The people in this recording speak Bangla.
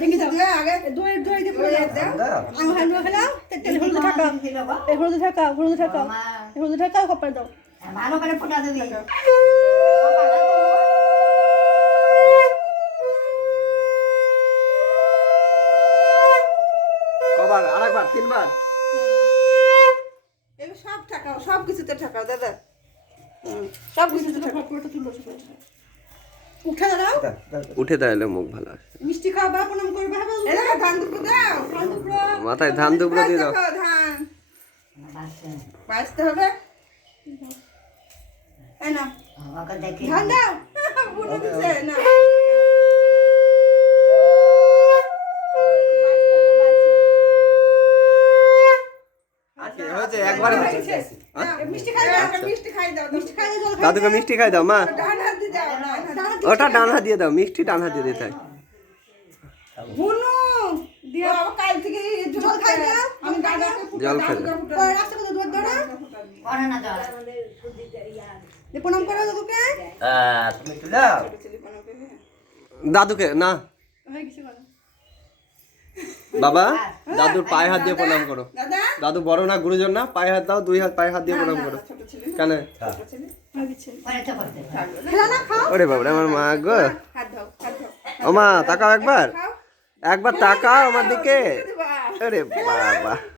ঢেকে দাও আগে দই দই দিয়ে পুরো দাও আঙুল খেলাও তেল হলুদ ঢাকা এই হলুদ ঢাকা হলুদ ঢাকা কপাল দাও ভালো করে ফোটা দিবি কবার আরেকবার তিনবার এবার সব ঠাকাও সব কিছুতে ঠাকাও দাদা সব কিছুতে ঠাকাও পুরোটা তুলো উঠে দাও উঠে দাঁড়ালে মুখ ভালো আসে মিষ্টি খাওয়া প্রণাম করবে হবে এলাকা ধান দুপুর দাও ধান দুপুর মাথায় ধান দুপুরে দিয়ে দাও ধান বাঁচতে হবে এই না ওকে দেখি ধান দাও বুনো দিছে না হয়েছে একবার হয়েছে মিষ্টি খাই দাও মিষ্টি খাই দাও মিষ্টি খাই দাও দাদুকে মিষ্টি খাই দাও মা ডান হাত দিয়ে দাও ওটা ডান হাত দিয়ে দাও মিষ্টি ডান হাত দিয়ে দিতে হয় বুনো দিয়া বাবা কাল থেকে জল খাই দাও আমি দাদাকে জল খাই দাও পরে রাস্তা করে দুধ ধরো করে না জল দে প্রণাম করো দাদুকে তুমি একটু দাও দাদুকে না হয়ে গেছে বলো বাবা দাদুর পায়ে হাত দিয়ে প্রণাম করো দাদা দাদু বড় না গুরুজন না পায়ে হাত দাও দুই হাত পায়ে হাত দিয়ে প্রণাম করো ছোট ছেলে কেন ছোট ছেলে হয়ে গেছে পরে তো করতে খেলা না খাও ওরে বাবা আমার মা গো হাত দাও হাত দাও ও মা তাকাও একবার খাও একবার তাকাও আমার দিকে বাহ আরে বাবা